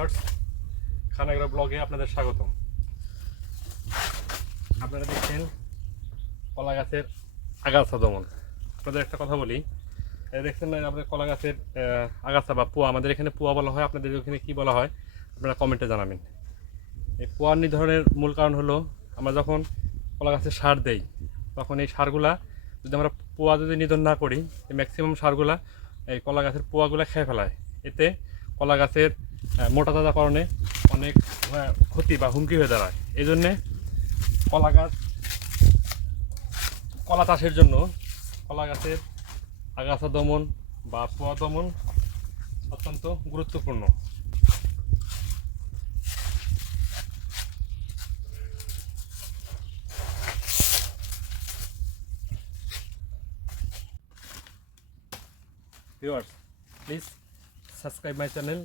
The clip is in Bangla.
ভিউয়ার্স, খানাগড়া ব্লগে আপনাদের স্বাগতম। আপনারা দেখছেন কলা গাছের আগাছা দমন। আপনাদের একটা কথা বলি, দেখছেন না আপনাদের কলা গাছের আগাছা বা পোয়া, আমাদের এখানে পোয়া বলা হয়, আপনাদের ওখানে কী বলা হয় আপনারা কমেন্টে জানাবেন। এই পোয়া নিধনের মূল কারণ হলো আমরা যখন কলা গাছের সার দেই, তখন এই সারগুলা যদি আমরা পোয়া যদি নিধন না করি, এই ম্যাক্সিমাম সারগুলা এই কলা গাছের পোয়াগুলা খেয়ে ফেলায়। এতে কলা গাছের মোটা তাজাকরণে অনেক ক্ষতি বা হুমকি হয়ে দাঁড়ায়। এই জন্যে কলা চাষের জন্য কলা গাছের আগাছা দমন বা পোয়া দমন অত্যন্ত গুরুত্বপূর্ণ। Viewers, please subscribe my channel